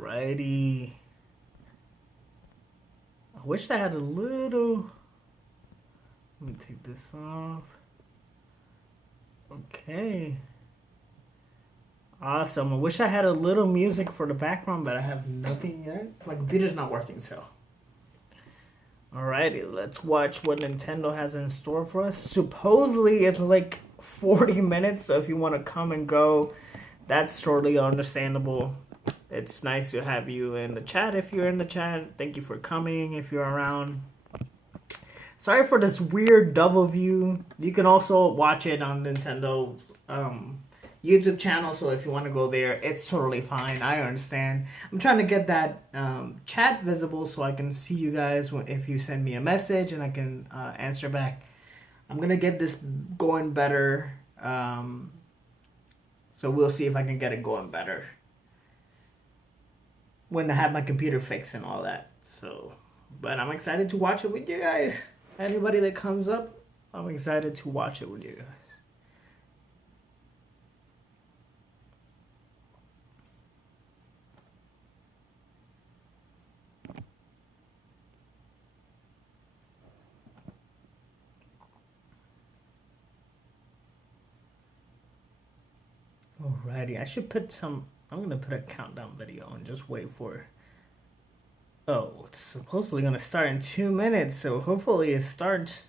Alrighty. I wish I had a little. Let me take this off. Okay. Awesome. I wish I had a little music for the background, but I have nothing yet. My computer's not working, so. Alrighty, let's watch what Nintendo has in store for us. Supposedly, it's like 40 minutes, so if you want to come and go, that's totally understandable. It's nice to have you in the chat if you're in the chat. Thank you for coming if you're around. Sorry for this weird double view. You can also watch it on Nintendo's YouTube channel, so if you want to go there, it's totally fine. I understand. I'm trying to get that chat visible so I can see you guys if you send me a message and I can answer back. I'm going to get this going better. So we'll see if I can get it going better when I have my computer fixed and all that. So, but I'm excited to watch it with you guys. Anybody that comes up, I'm excited to watch it with you guys. Alrighty, I should put some. I'm gonna put a countdown video and just wait for. Oh, it's supposedly gonna start in 2 minutes, so hopefully it starts.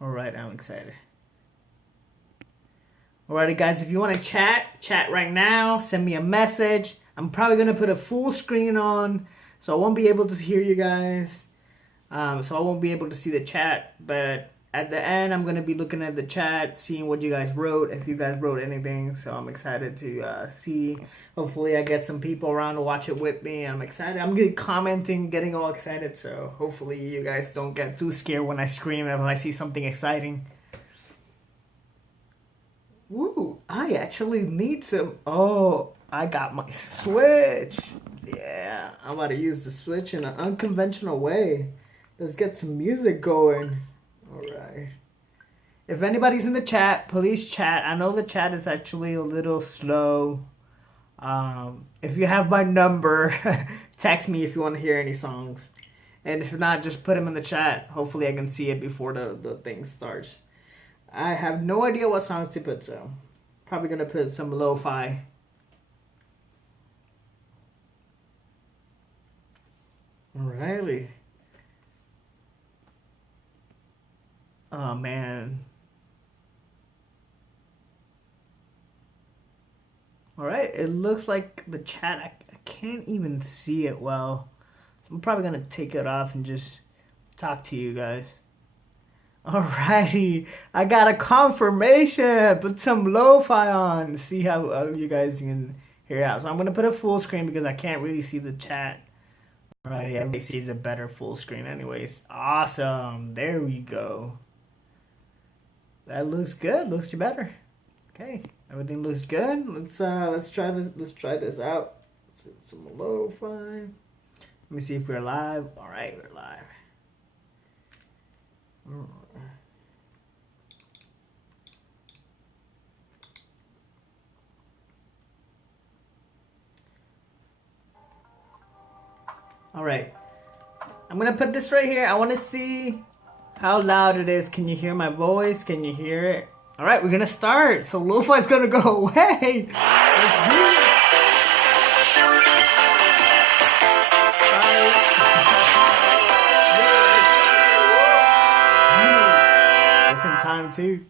Alright, I'm excited. Alrighty, guys, if you want to chat right now. Send me a message. I'm probably gonna put a full screen on, so I won't be able to hear you guys. So I won't be able to see the chat, but at the end, I'm going to be looking at the chat, seeing what you guys wrote, if you guys wrote anything. So I'm excited to see. Hopefully I get some people around to watch it with me. I'm excited. I'm getting commenting, getting all excited. So hopefully you guys don't get too scared when I scream if I see something exciting. Woo, I actually need some. Oh, I got my Switch. Yeah, I'm about to use the Switch in an unconventional way. Let's get some music going. Alright. If anybody's in the chat, please chat. I know the chat is actually a little slow. If you have my number, text me if you want to hear any songs. And if not, just put them in the chat. Hopefully I can see it before the thing starts. I have no idea what songs to put, so probably going to put some lo-fi. Alrighty. Oh, man. Alright, it looks like the chat, I can't even see it well. So I'm probably going to take it off and just talk to you guys. Alrighty, I got a confirmation. Put some lo-fi on. See how you guys can hear it out. So I'm going to put a full screen because I can't really see the chat. Alright, everybody sees a better full screen anyways. Awesome. There we go. That looks good. Looks better. Okay, everything looks good. Let's try this. Let's try this out. Some lo-fi. Let me see if we're live. All right, we're live. All right. I'm gonna put this right here. I want to see how loud it is. Can you hear my voice? Can you hear it? All right, we're gonna start. So lo-fi is gonna go away. It's in time too.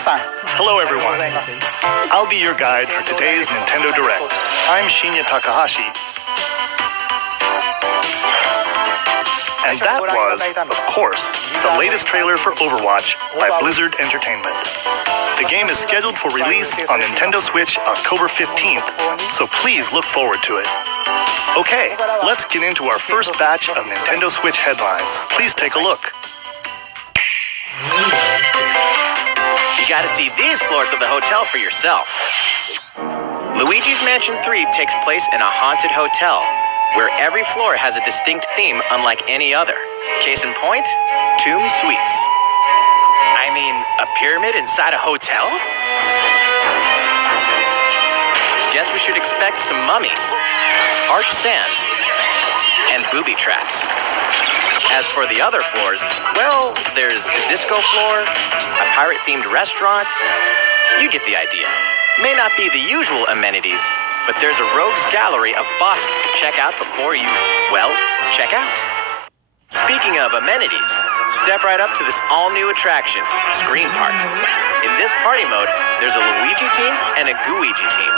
Hello everyone. I'll be your guide for today's Nintendo Direct. I'm Shinya Takahashi. And that was, of course, the latest trailer for Overwatch by Blizzard Entertainment. The game is scheduled for release on Nintendo Switch October 15th, so please look forward to it. Okay, let's get into our first batch of Nintendo Switch headlines. Please take a look. You gotta see these floors of the hotel for yourself. Luigi's Mansion 3 takes place in a haunted hotel, where every floor has a distinct theme unlike any other. Case in point, Tomb Suites. I mean, a pyramid inside a hotel? Guess we should expect some mummies, harsh sands, and booby traps. As for the other floors, well, there's a disco floor, a pirate-themed restaurant. You get the idea. May not be the usual amenities, but there's a rogues gallery of bosses to check out before you, well, check out. Speaking of amenities, step right up to this all-new attraction, Screen Park. In this party mode, there's a Luigi team and a Gooigi team.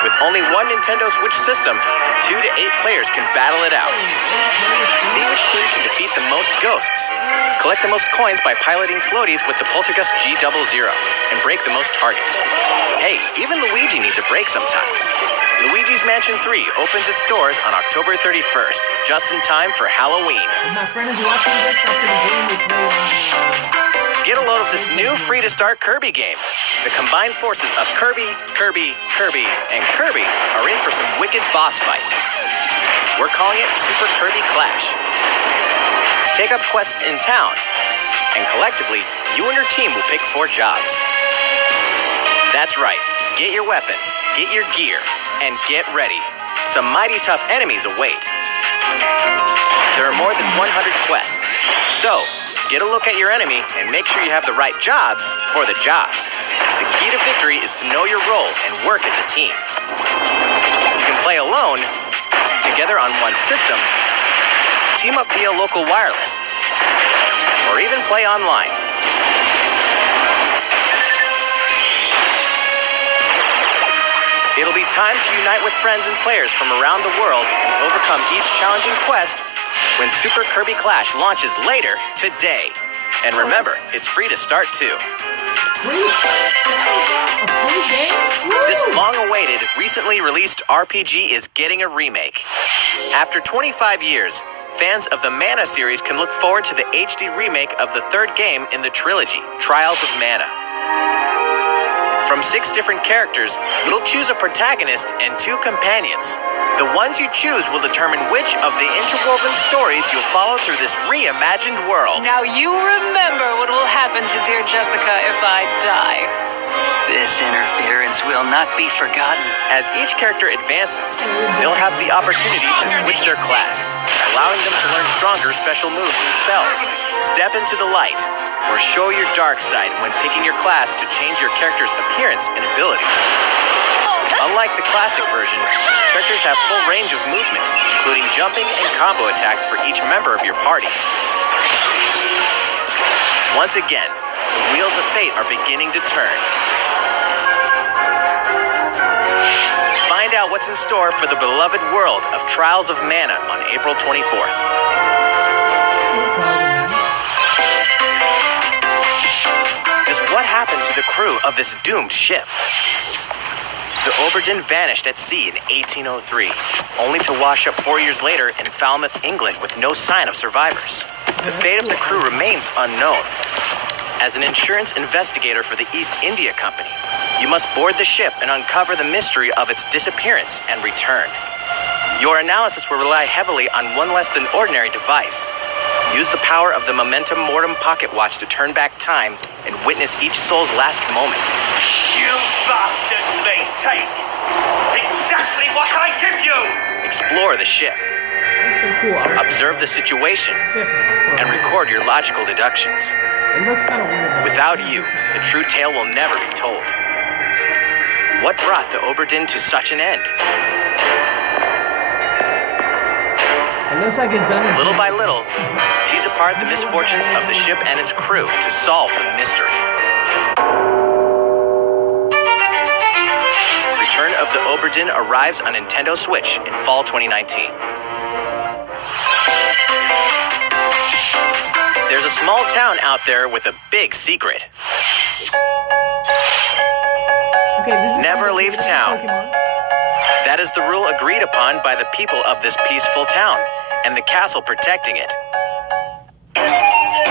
With only one Nintendo Switch system, 2 to 8 players can battle it out. See which team can defeat the most ghosts. Collect the most coins by piloting floaties with the Poltergust G00 and break the most targets. Hey, even Luigi needs a break sometimes. Luigi's Mansion 3 opens its doors on October 31st, just in time for Halloween. My friend is watching this after the game we played. Get a load of this new free-to-start Kirby game. The combined forces of Kirby, and Kirby are in for some wicked boss fights. We're calling it Super Kirby Clash. Take up quests in town, and collectively, you and your team will pick 4 jobs. That's right. Get your weapons, get your gear, and get ready. Some mighty tough enemies await. There are more than 100 quests, so get a look at your enemy and make sure you have the right jobs for the job. The key to victory is to know your role and work as a team. You can play alone, together on one system, team up via local wireless, or even play online. It'll be time to unite with friends and players from around the world and overcome each challenging quest when Super Kirby Clash launches later today. And remember, it's free to start too. This long-awaited, recently released RPG is getting a remake. After 25 years, fans of the Mana series can look forward to the HD remake of the 3rd game in the trilogy, Trials of Mana. From 6 different characters, you'll choose a protagonist and 2 companions. The ones you choose will determine which of the interwoven stories you'll follow through this reimagined world. Now you remember what will happen to dear Jessica if I die. This interference will not be forgotten. As each character advances, they'll have the opportunity to switch their class, allowing them to learn stronger special moves and spells. Step into the light, or show your dark side when picking your class to change your character's appearance and abilities. Unlike the classic version, characters have full range of movement, including jumping and combo attacks for each member of your party. Once again, the wheels of fate are beginning to turn. Find out what's in store for the beloved world of Trials of Mana on April 24th. Just what happened to the crew of this doomed ship? The Oberdin vanished at sea in 1803, only to wash up 4 years later in Falmouth, England, with no sign of survivors. The fate of the crew remains unknown. As an insurance investigator for the East India Company, you must board the ship and uncover the mystery of its disappearance and return. Your analysis will rely heavily on one less than ordinary device. Use the power of the Momentum Mortem pocket watch to turn back time and witness each soul's last moment. You bastards may take exactly what I give you! Explore the ship. That's so cool. Observe the situation Different. and record your logical deductions. It looks kind of weird. Without you, the true tale will never be told. What brought the Oberdin to such an end? It looks like it's done. Little by little, tease apart the misfortunes of the ship and its crew to solve the mystery. of the Oberdin arrives on Nintendo Switch in fall 2019. There's a small town out there with a big secret. Okay, this is Never leave town. Pokemon. That is the rule agreed upon by the people of this peaceful town and the castle protecting it.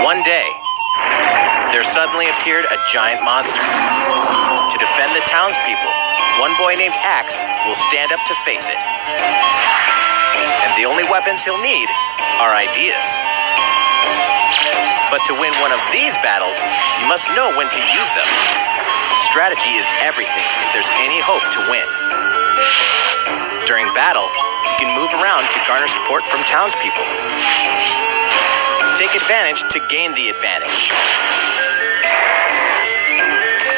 One day, there suddenly appeared a giant monster. To defend the townspeople, one boy named Axe will stand up to face it. And the only weapons he'll need are ideas. But to win one of these battles, you must know when to use them. Strategy is everything if there's any hope to win. During battle, you can move around to garner support from townspeople. Take advantage to gain the advantage.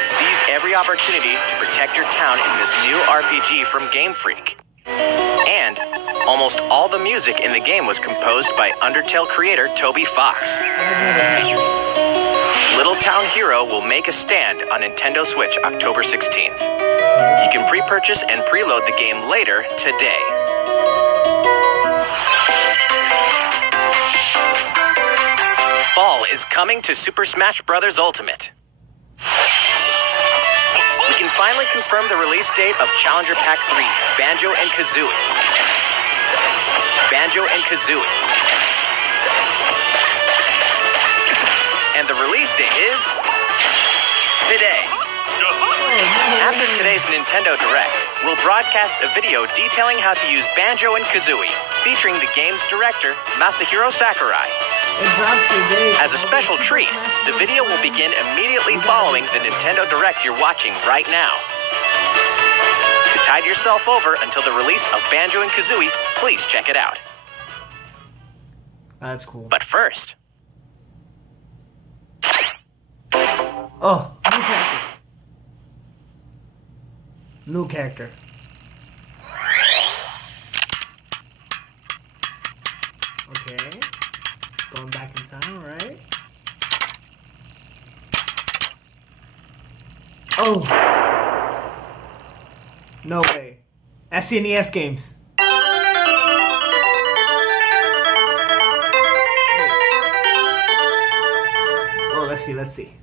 Seize every opportunity to protect your town in this new RPG from Game Freak. And almost all the music in the game was composed by Undertale creator Toby Fox. Little Town Hero will make a stand on Nintendo Switch October 16th. You can pre-purchase and preload the game later today. Fall is coming to Super Smash Bros. Ultimate. We can finally confirm the release date of Challenger Pack 3, Banjo and Kazooie. Banjo and Kazooie. And the release date is today. After today's Nintendo Direct, we'll broadcast a video detailing how to use Banjo and Kazooie, featuring the game's director, Masahiro Sakurai. As a special treat, the video will begin immediately following the Nintendo Direct you're watching right now. To tide yourself over until the release of Banjo and Kazooie, please check it out. That's cool. But first... Oh, new character. New character. Okay. Going back in time, alright. Oh! No way. SNES games. Oh, let's see.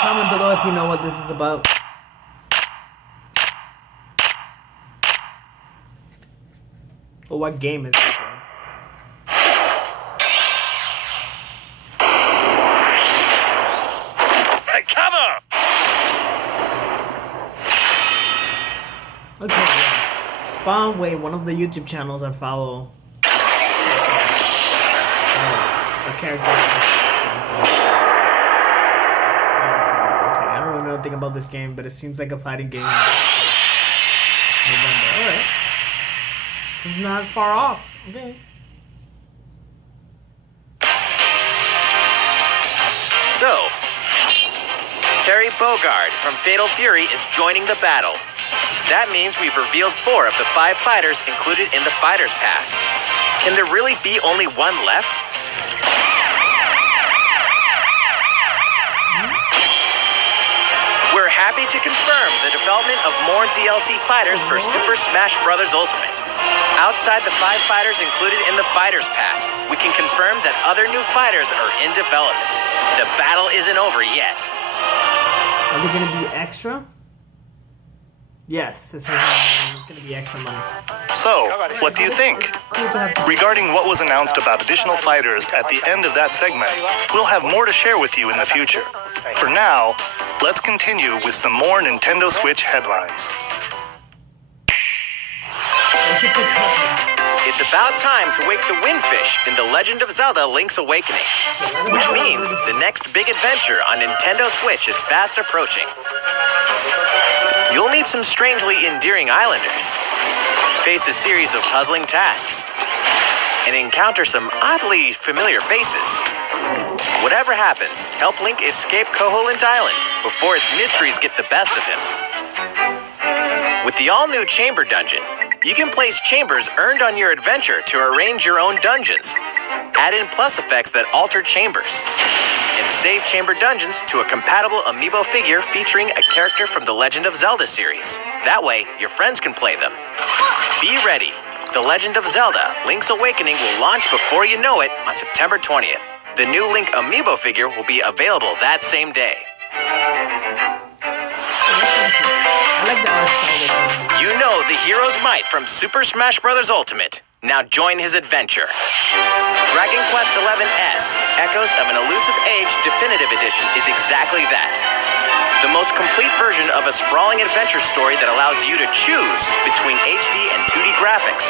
Comment below if you know what this is about. Or what game is this one? Hey, come on! Okay, yeah. Spawnway, one of the YouTube channels I follow. A character. I don't know nothing about this game, but it seems like a fighting game. Alright. It's not far off. Okay. So, Terry Bogard from Fatal Fury is joining the battle. That means we've revealed 4 of the 5 fighters included in the Fighters Pass. Can there really be only one left? We're happy to confirm the development of more DLC fighters for Super Smash Bros. Ultimate. Outside the 5 fighters included in the Fighters Pass, we can confirm that other new fighters are in development. The battle isn't over yet. Are they gonna be extra? Yes, it's going to be extra money. So, what do you think? Cool to have some. Regarding what was announced about additional fighters at the end of that segment, we'll have more to share with you in the future. For now, let's continue with some more Nintendo Switch headlines. It's about time to wake the Windfish in The Legend of Zelda Link's Awakening, which means the next big adventure on Nintendo Switch is fast approaching. You'll meet some strangely endearing islanders, face a series of puzzling tasks, and encounter some oddly familiar faces. Whatever happens, help Link escape Koholint Island before its mysteries get the best of him. With the all-new Chamber Dungeon, you can place chambers earned on your adventure to arrange your own dungeons, add in plus effects that alter chambers, and save chamber dungeons to a compatible amiibo figure featuring a character from the Legend of Zelda series. That way, your friends can play them. Be ready. The Legend of Zelda Link's Awakening will launch before you know it on September 20th. The new Link amiibo figure will be available that same day. I like the art style. You know the hero's might from Super Smash Bros. Ultimate. Now join his adventure. Dragon Quest XI-S, Echoes of an Elusive Age Definitive Edition is exactly that. The most complete version of a sprawling adventure story that allows you to choose between HD and 2D graphics.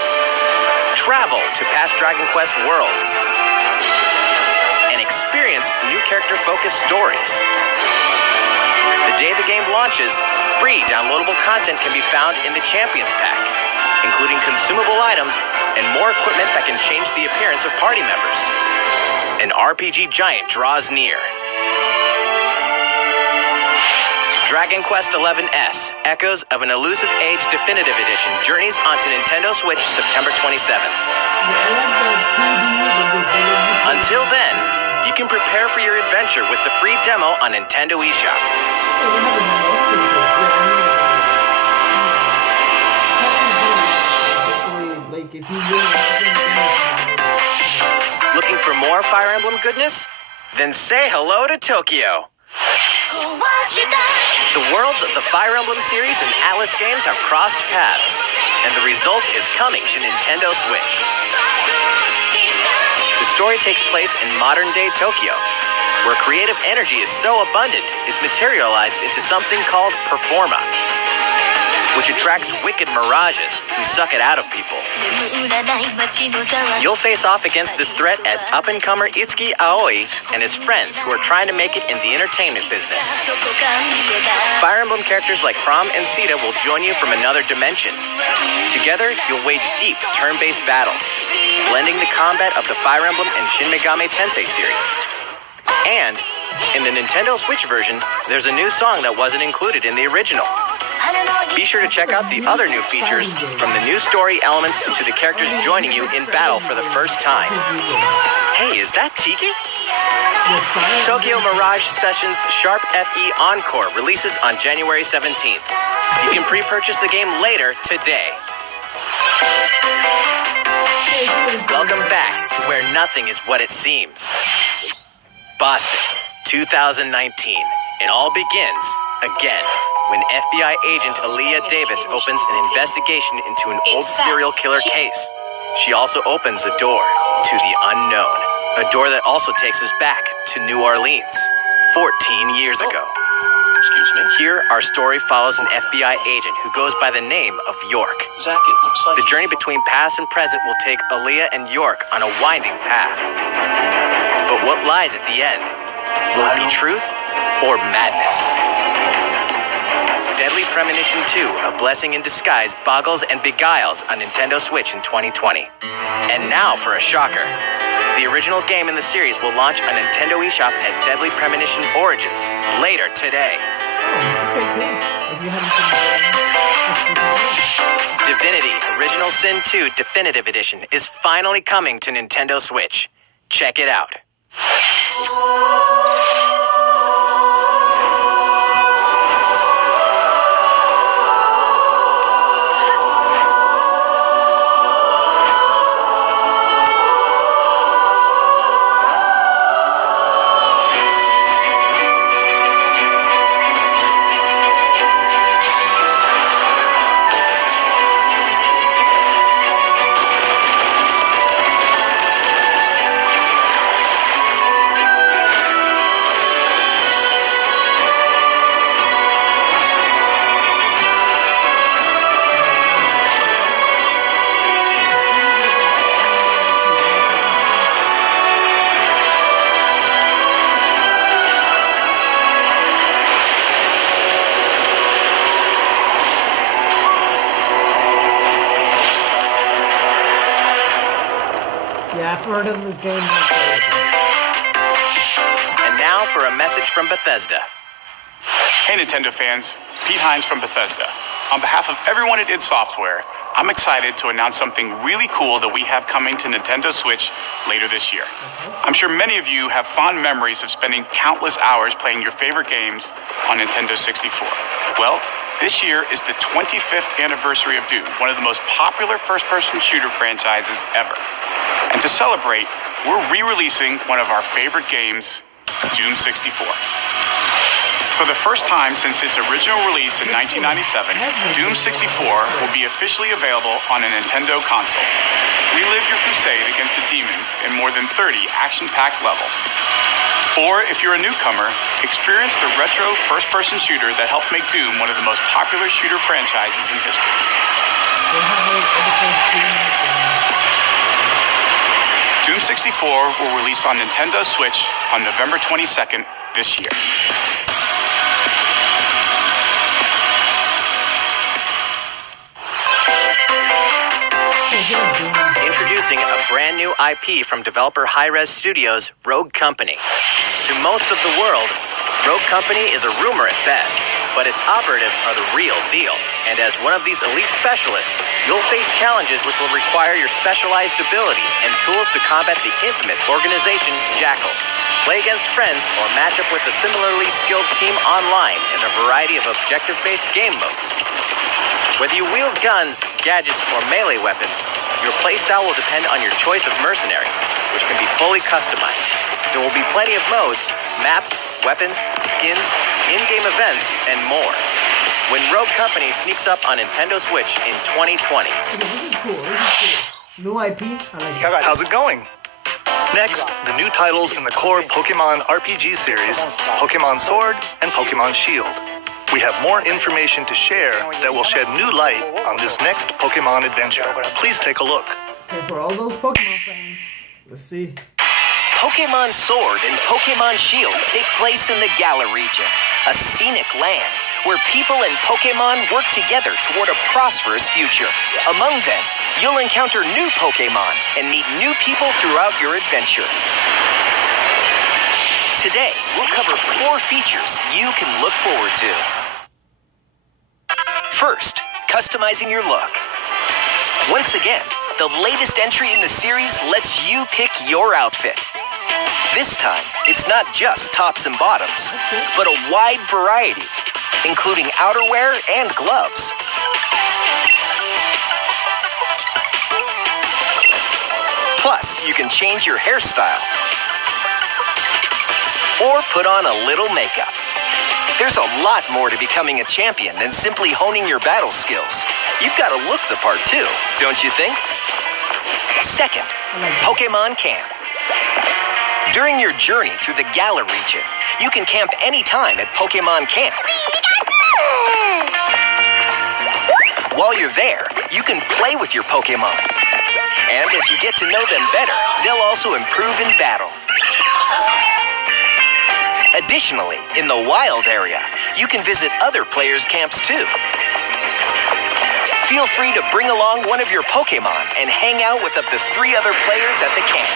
Travel to past Dragon Quest worlds. And experience new character-focused stories. The day the game launches, free downloadable content can be found in the Champions Pack, including consumable items and more equipment that can change the appearance of party members. An RPG giant draws near. Dragon Quest XI-S, Echoes of an Elusive Age Definitive Edition journeys onto Nintendo Switch September 27th. Until then, you can prepare for your adventure with the free demo on Nintendo eShop. Like if you really Looking for more Fire Emblem goodness? Then say hello to Tokyo. The worlds of the Fire Emblem series and Atlas games have crossed paths, and the result is coming to Nintendo Switch. The story takes place in modern-day Tokyo, where creative energy is so abundant it's materialized into something called Performa, which attracts wicked mirages who suck it out of people. You'll face off against this threat as up-and-comer Itsuki Aoi and his friends who are trying to make it in the entertainment business. Fire Emblem characters like Chrom and Sita will join you from another dimension. Together, you'll wage deep turn-based battles, blending the combat of the Fire Emblem and Shin Megami Tensei series. And, in the Nintendo Switch version, there's a new song that wasn't included in the original. Be sure to check out the other new features, from the new story elements to the characters joining you in battle for the first time. Hey, is that Tiki? Tokyo Mirage Sessions Sharp FE Encore releases on January 17th. You can pre-purchase the game later today. Welcome back to where nothing is what it seems. Boston, 2019. It all begins again when FBI agent Aaliyah Davis opens an investigation into an old serial killer case. She also opens a door to the unknown, a door that also takes us back to New Orleans, 14 years ago. Excuse me? Here, our story follows an FBI agent who goes by the name of York. Zach, it looks like... The journey between past and present will take Aaliyah and York on a winding path. But what lies at the end? Will it be truth or madness? Deadly Premonition 2, A Blessing in Disguise, boggles and beguiles on Nintendo Switch in 2020. And now for a shocker. The original game in the series will launch on Nintendo eShop as Deadly Premonition Origins later today. Divinity Original Sin 2 Definitive Edition is finally coming to Nintendo Switch. Check it out. I've heard of this game. And now for a message from Bethesda. Hey Nintendo fans, Pete Hines from Bethesda. On behalf of everyone at id Software, I'm excited to announce something really cool that we have coming to Nintendo Switch later this year. I'm sure many of you have fond memories of spending countless hours playing your favorite games on Nintendo 64. Well, this year is the 25th anniversary of Doom, one of the most popular first-person shooter franchises ever. And to celebrate, we're re-releasing one of our favorite games, Doom 64. For the first time since its original release in 1997, Doom 64 will be officially available on a Nintendo console. Relive your crusade against the demons in more than 30 action-packed levels. Or, if you're a newcomer, experience the retro first-person shooter that helped make Doom one of the most popular shooter franchises in history. Doom 64 will release on Nintendo Switch on November 22nd this year. Introducing a brand new IP from developer Hi-Rez Studios, Rogue Company. To most of the world, Rogue Company is a rumor at best, but its operatives are the real deal. And as one of these elite specialists, you'll face challenges which will require your specialized abilities and tools to combat the infamous organization Jackal. Play against friends or match up with a similarly skilled team online in a variety of objective-based game modes. Whether you wield guns, gadgets, or melee weapons, your playstyle will depend on your choice of mercenary, which can be fully customized. There will be plenty of modes, maps, weapons, skins, in-game events, and more. When Rogue Company sneaks up on Nintendo Switch in 2020. This is cool. New IP. I like it. How's it going? Next, the new titles in the core Pokemon RPG series, Pokemon Sword and Pokemon Shield. We have more information to share that will shed new light on this next Pokemon adventure. Please take a look. Okay, for all those Pokemon fans, let's see. Pokemon Sword and Pokemon Shield take place in the Galar region, a scenic land where people and Pokemon work together toward a prosperous future. Among them, you'll encounter new Pokemon and meet new people throughout your adventure. Today, we'll cover 4 features you can look forward to. First, customizing your look. Once again, the latest entry in the series lets you pick your outfit. This time, it's not just tops and bottoms, but a wide variety, including outerwear and gloves. Plus, you can change your hairstyle or put on a little makeup. There's a lot more to becoming a champion than simply honing your battle skills. You've got to look the part too, don't you think? Second, Pokemon Camp. During your journey through the Galar region, you can camp anytime at Pokemon Camp. While you're there, you can play with your Pokemon. And as you get to know them better, they'll also improve in battle. Additionally, in the wild area, you can visit other players' camps too. Feel free to bring along one of your Pokemon and hang out with up to 3 other players at the camp.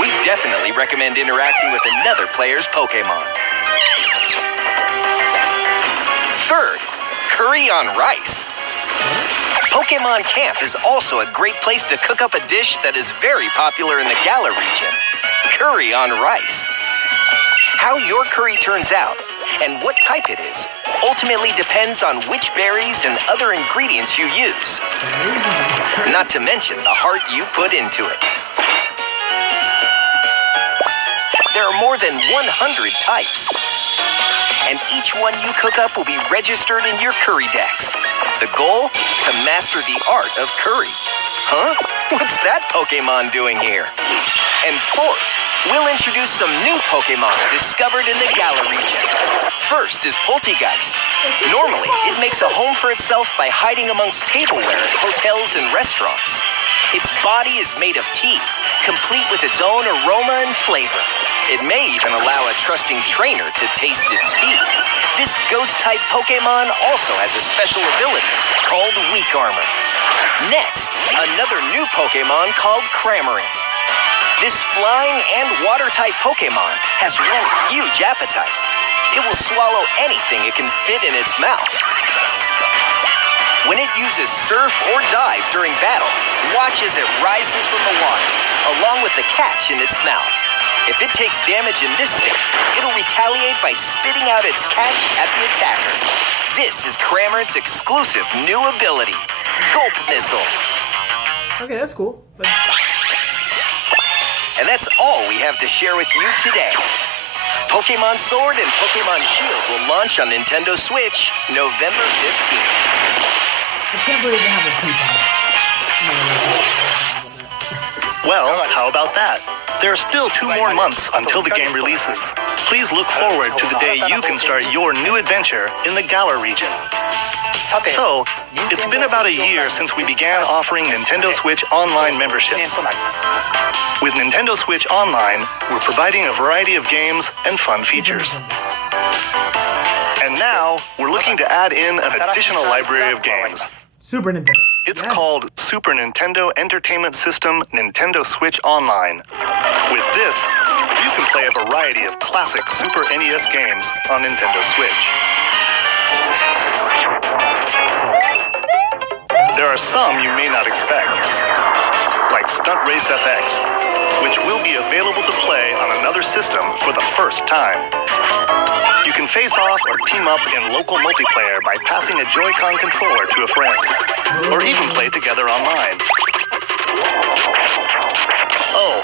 We definitely recommend interacting with another player's Pokemon. Third, curry on rice. Pokemon Camp is also a great place to cook up a dish that is very popular in the Galar region, curry on rice. How your curry turns out and what type it is ultimately depends on which berries and other ingredients you use. Not to mention the heart you put into it. There are more than 100 types. And each one you cook up will be registered in your curry decks. The goal? To master the art of curry. Huh? What's that Pokemon doing here? And fourth, we'll introduce some new Pokemon discovered in the Galar region. First is Poltegeist. Normally, it makes a home for itself by hiding amongst tableware at hotels and restaurants. Its body is made of tea, complete with its own aroma and flavor. It may even allow a trusting trainer to taste its tea. This ghost-type Pokemon also has a special ability called Weak Armor. Next, another new Pokemon called Cramorant. This flying and water-type Pokemon has one huge appetite. It will swallow anything it can fit in its mouth. When it uses surf or dive during battle, watch as it rises from the water, along with the catch in its mouth. If it takes damage in this state, it'll retaliate by spitting out its catch at the attacker. This is Cramorant's exclusive new ability, Gulp Missile. Okay, that's cool. But... And that's all we have to share with you today. Pokemon Sword and Pokemon Shield will launch on Nintendo Switch November 15th. I can't believe they have a pre-patch. Well, how about that? There are still 2 more months until the game releases. Please look forward to the day you can start your new adventure in the Galar region. So, it's been about a year since we began offering Nintendo Switch Online memberships. With Nintendo Switch Online, we're providing a variety of games and fun features. And now, we're looking to add in an additional library of games. Super Nintendo. It's called Super Nintendo Entertainment System Nintendo Switch Online. With this, you can play a variety of classic Super NES games on Nintendo Switch. There are some you may not expect, like Stunt Race FX, which will be available to play on another system for the first time. You can face off or team up in local multiplayer by passing a Joy-Con controller to a friend, or even play together online. Oh,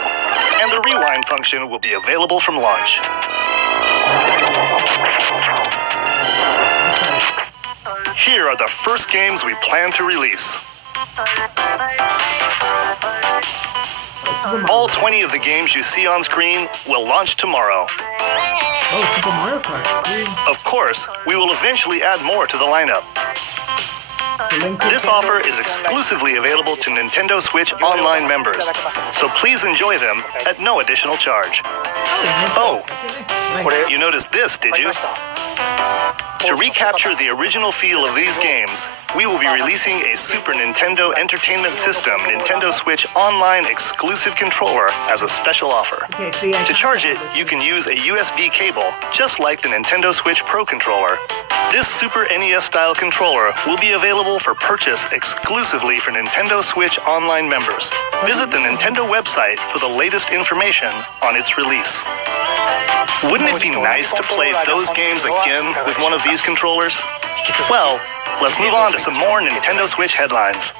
and the rewind function will be available from launch. Here are the first games we plan to release. All 20 of the games you see on screen will launch tomorrow. Oh, Super Mario Kart. Of course, we will eventually add more to the lineup. This offer is exclusively available to Nintendo Switch Online members, so please enjoy them at no additional charge. Oh, you noticed this, did you? To recapture the original feel of these games, we will be releasing a Super Nintendo Entertainment System Nintendo Switch Online exclusive controller as a special offer. To charge it, you can use a USB cable, just like the Nintendo Switch Pro controller. This Super NES-style controller will be available for purchase exclusively for Nintendo Switch Online members. Visit the Nintendo website for the latest information on its release. Wouldn't it be nice to play those games again with one of these controllers? Well, let's move on to some more Nintendo Switch headlines.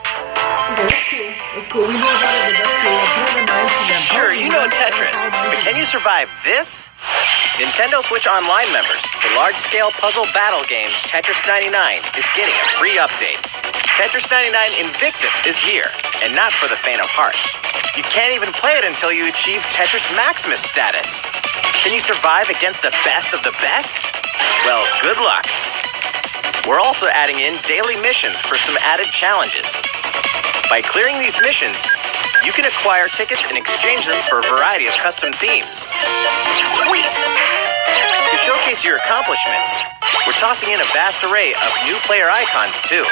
Okay, that's cool. We know about it, but that's cool. I'll put it in my Instagram. Sure, you know Tetris, but can you survive this? Nintendo Switch Online members, the large-scale puzzle battle game Tetris 99 is getting a free update. Tetris 99 Invictus is here, and not for the faint of heart. You can't even play it until you achieve Tetris Maximus status. Can you survive against the best of the best? Well, good luck. We're also adding in daily missions for some added challenges. By clearing these missions, you can acquire tickets and exchange them for a variety of custom themes. Sweet! To showcase your accomplishments, we're tossing in a vast array of new player icons, too.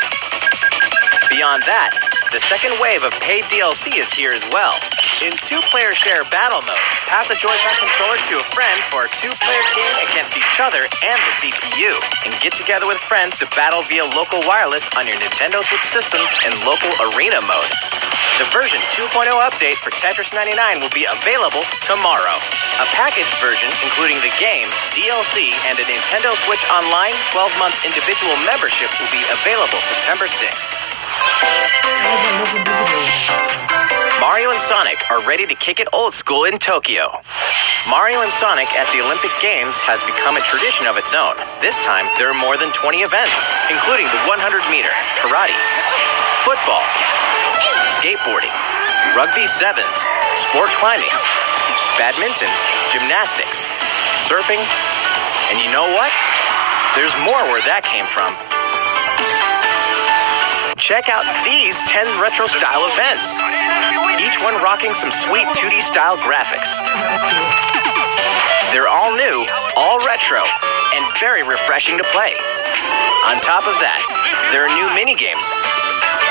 Beyond that, the second wave of paid DLC is here as well. In 2-player share battle mode, pass a Joy-Con controller to a friend for a 2-player game against each other and the CPU, and get together with friends to battle via local wireless on your Nintendo Switch systems in local arena mode. The version 2.0 update for Tetris 99 will be available tomorrow. A packaged version, including the game, DLC, and a Nintendo Switch Online 12-month individual membership will be available September 6th. Mario and Sonic are ready to kick it old school in Tokyo. Mario and Sonic at the Olympic Games has become a tradition of its own. This time, there are more than 20 events, including the 100-meter, karate, football, skateboarding, rugby sevens, sport climbing, badminton, gymnastics, surfing, and you know what? There's more where that came from. Check out these 10 retro-style events, each one rocking some sweet 2D-style graphics. They're all new, all retro, and very refreshing to play. On top of that, there are new mini-games,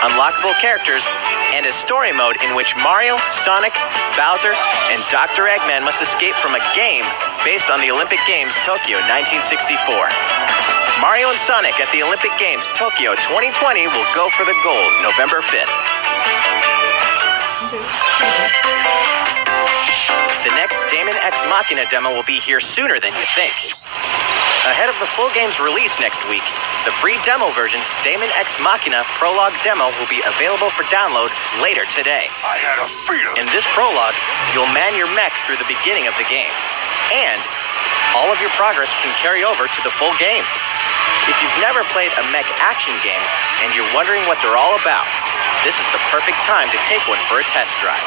unlockable characters, and a story mode in which Mario, Sonic, Bowser, and Dr. Eggman must escape from a game based on the Olympic Games Tokyo 1964. Mario and Sonic at the Olympic Games Tokyo 2020 will go for the gold November 5th. The next Daemon X Machina demo will be here sooner than you think. Ahead of the full game's release next week, the free demo version, Daemon X Machina Prologue Demo, will be available for download later today. I had a feeling. In this prologue, you'll man your mech through the beginning of the game, and all of your progress can carry over to the full game. If you've never played a mech action game and you're wondering what they're all about, this is the perfect time to take one for a test drive.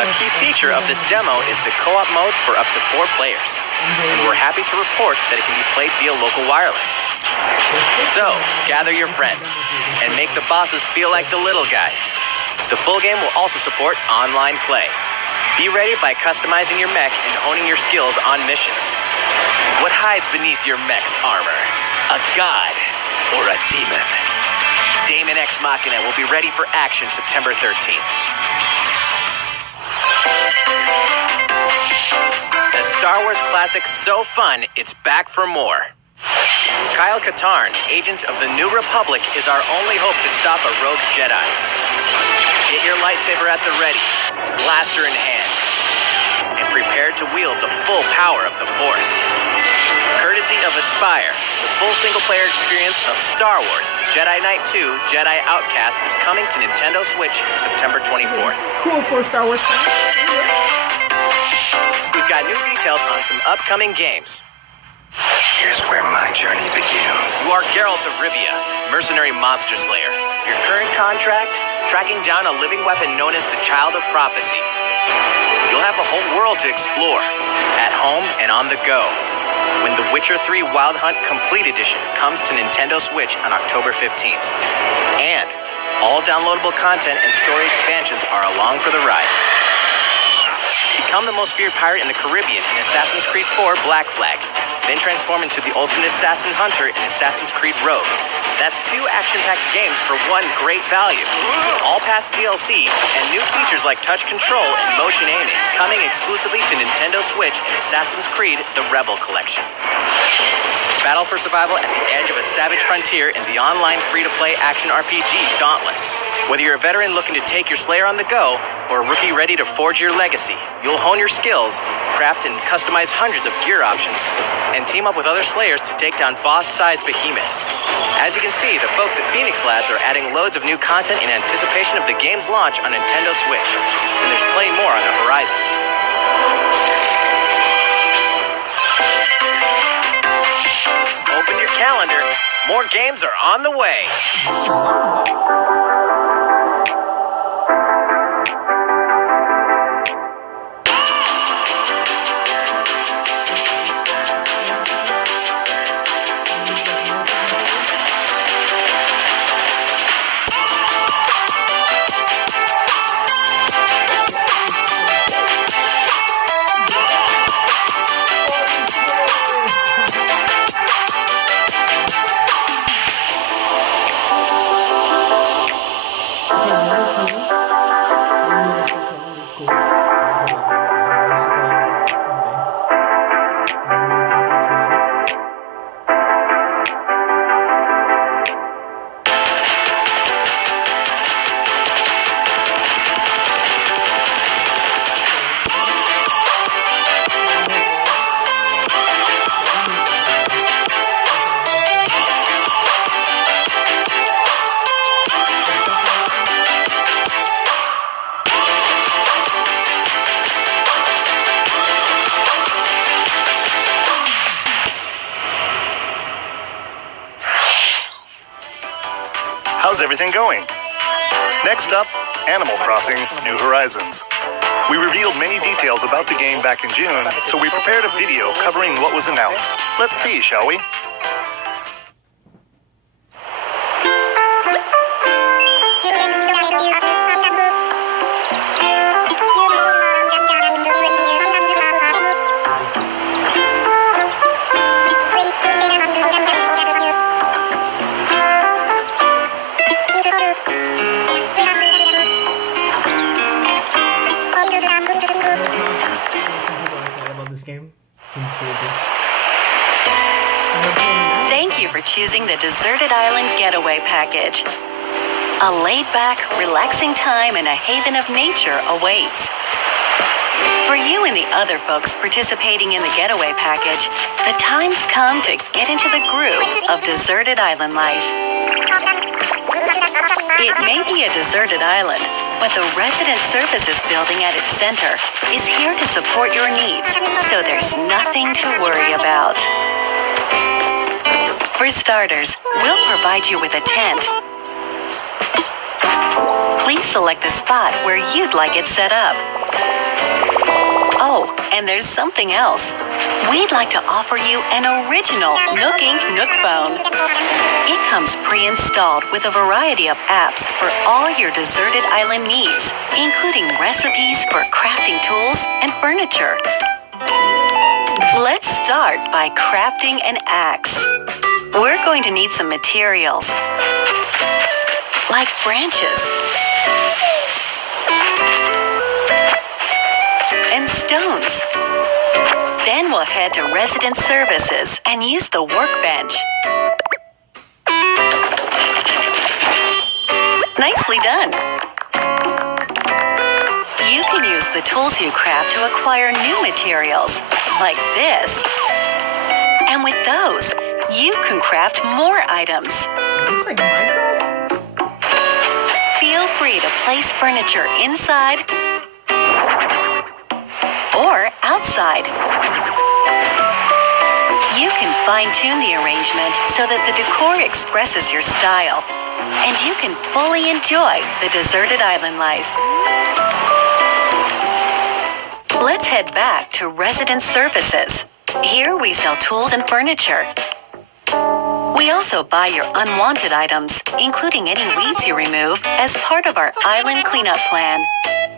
A key feature of this demo is the co-op mode for up to 4 players, and we're happy to report that it can be played via local wireless. So, gather your friends and make the bosses feel like the little guys. The full game will also support online play. Be ready by customizing your mech and honing your skills on missions. What hides beneath your mech's armor? A god or a demon? Daemon X Machina will be ready for action September 13th. A Star Wars classic so fun, it's back for more. Kyle Katarn, agent of the New Republic, is our only hope to stop a rogue Jedi. Get your lightsaber at the ready, blaster in hand, and prepare to wield the full power of the Force. Courtesy of Aspire, the full single-player experience of Star Wars Jedi Knight 2 Jedi Outcast is coming to Nintendo Switch September 24th. Cool for Star Wars fans. We've got new details on some upcoming games. Here's where my journey begins. You are Geralt of Rivia, mercenary monster slayer. Your current contract? Tracking down a living weapon known as the Child of Prophecy. You'll have a whole world to explore, at home and on the go, when The Witcher 3 Wild Hunt Complete Edition comes to Nintendo Switch on October 15th. And all downloadable content and story expansions are along for the ride. Become the most feared pirate in the Caribbean in Assassin's Creed 4 Black Flag, then transform into the ultimate assassin hunter in Assassin's Creed Rogue. That's 2 action-packed games for one great value. All past DLC and new features like touch control and motion aiming coming exclusively to Nintendo Switch in Assassin's Creed The Rebel Collection. Battle for survival at the edge of a savage frontier in the online free-to-play action RPG Dauntless. Whether you're a veteran looking to take your Slayer on the go, or a rookie ready to forge your legacy, you'll hone your skills, craft and customize hundreds of gear options, and team up with other Slayers to take down boss-sized behemoths. As you can see, the folks at Phoenix Labs are adding loads of new content in anticipation of the game's launch on Nintendo Switch, and there's plenty more on the horizon. Open your calendar. More games are on the way. How's everything going? Next up, Animal Crossing New Horizons. We revealed many details about the game back in June, so we prepared a video covering what was announced. Let's see, shall we? for choosing the Deserted Island Getaway Package. A laid-back, relaxing time in a haven of nature awaits. For you and the other folks participating in the Getaway Package, the time's come to get into the groove of deserted island life. It may be a deserted island, but the Resident Services building at its center is here to support your needs, so there's nothing to worry about. For starters, we'll provide you with a tent. Please select the spot where you'd like it set up. Oh, and there's something else. We'd like to offer you an original Nook Inc. Nook phone. It comes pre-installed with a variety of apps for all your deserted island needs, including recipes for crafting tools and furniture. Let's start by crafting an axe. We're going to need some materials, like branches and stones. Then we'll head to Resident Services and use the workbench. Nicely done. You can use the tools you craft to acquire new materials, like this. And with those, you can craft more items. Like Minecraft? Feel free to place furniture inside or outside. You can fine-tune the arrangement so that the decor expresses your style, and you can fully enjoy the deserted island life. Let's head back to Resident Services. Here we sell tools and furniture. We also buy your unwanted items, including any weeds you remove, as part of our island cleanup plan.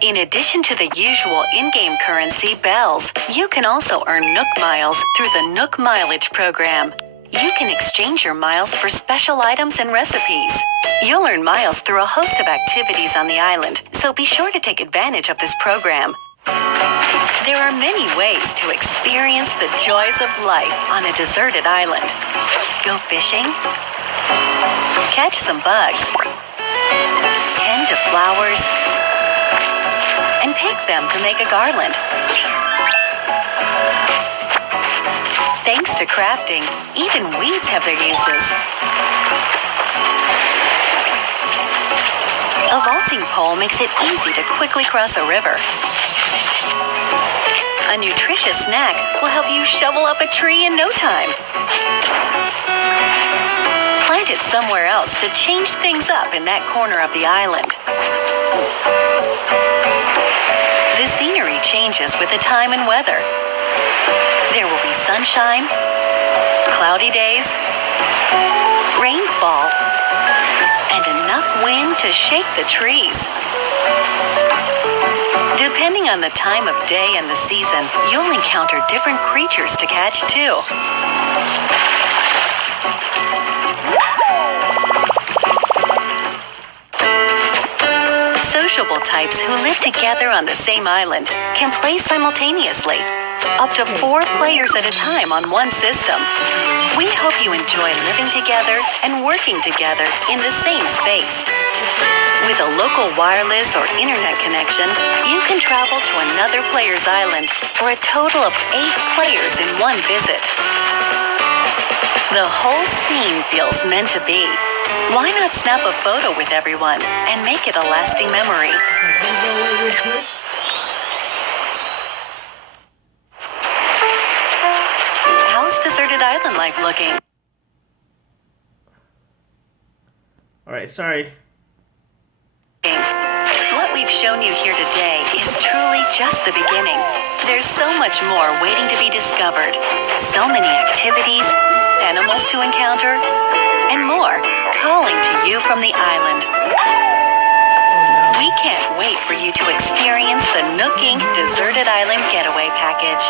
In addition to the usual in-game currency, bells, you can also earn Nook Miles through the Nook Mileage program. You can exchange your miles for special items and recipes. You'll earn miles through a host of activities on the island, so be sure to take advantage of this program. There are many ways to experience the joys of life on a deserted island. Go fishing, catch some bugs, tend to flowers, and pick them to make a garland. Thanks to crafting, even weeds have their uses. A vaulting pole makes it easy to quickly cross a river. A nutritious snack will help you shovel up a tree in no time. Plant it somewhere else to change things up in that corner of the island. The scenery changes with the time and weather. There will be sunshine, cloudy days, rainfall, and enough wind to shake the trees. Depending on the time of day and the season, you'll encounter different creatures to catch too. Sociable types who live together on the same island can play simultaneously, up to 4 players at a time on one system. We hope you enjoy living together and working together in the same space. With a local wireless or internet connection, you can travel to another player's island for a total of 8 players in one visit. The whole scene feels meant to be. Why not snap a photo with everyone and make it a lasting memory? How's deserted island life looking? Alright, sorry. What we've shown you here today is truly just the beginning. There's so much more waiting to be discovered. So many activities, animals to encounter, and more calling to you from the island. We can't wait for you to experience the Nook Inc. Deserted Island Getaway Package.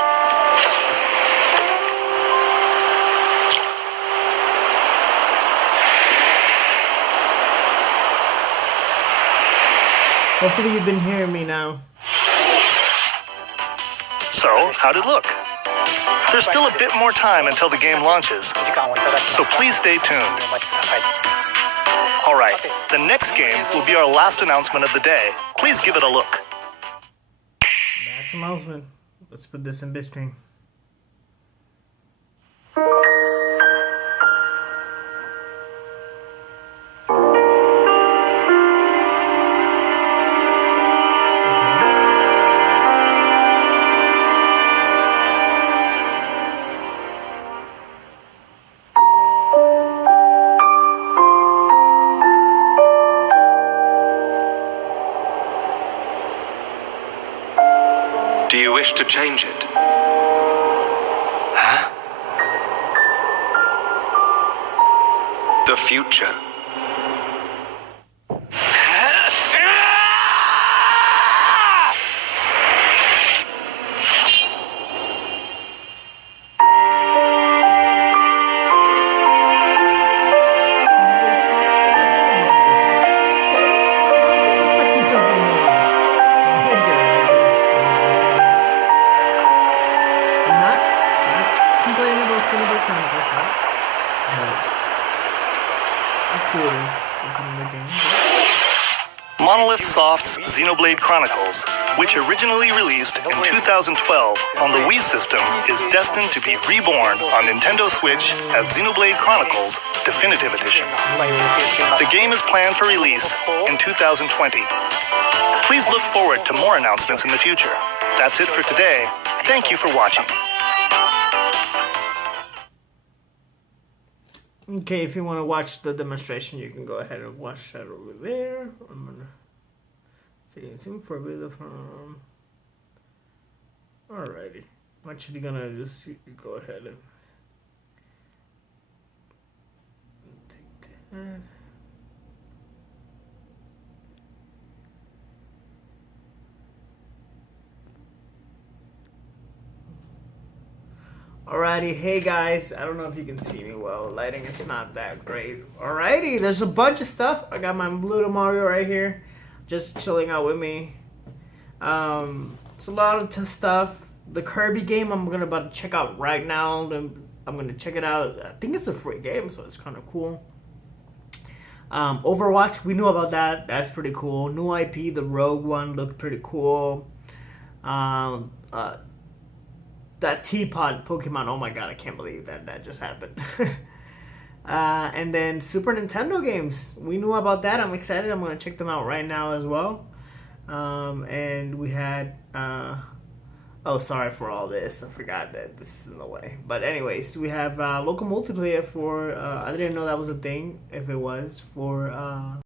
Hopefully you've been hearing me now. So, how'd it look? There's still a bit more time until the game launches, so please stay tuned. Alright, the next game will be our last announcement of the day. Please give it a look. Last announcement. Let's put this in bitstream. Do you wish to change it? Huh? The future. Monolith Soft's Xenoblade Chronicles, which originally released in 2012 on the Wii system, is destined to be reborn on Nintendo Switch as Xenoblade Chronicles Definitive Edition. The game is planned for release in 2020. Please look forward to more announcements in the future. That's it for today. Thank you for watching. Okay, if you want to watch the demonstration, you can go ahead and watch that over there. I'm gonna see anything for a bit of alrighty. I'm actually gonna just go ahead and take that. Alrighty, hey guys, I don't know if you can see me well, lighting is not that great. Alrighty, there's a bunch of stuff. I got my little Mario right here, just chilling out with me. It's a lot of stuff. The Kirby game I'm about to check out right now. I'm gonna check it out. I think it's a free game, so it's kind of cool. Overwatch, we knew about that. That's pretty cool. New IP, the Rogue one looked pretty cool. That teapot Pokemon, oh my god, I can't believe that just happened. And then Super Nintendo games, we knew about that. I'm excited. I'm going to check them out right now as well. And we had, oh, sorry for all this. I forgot that this is in the way. But anyways, we have local multiplayer for, I didn't know that was a thing, if it was, for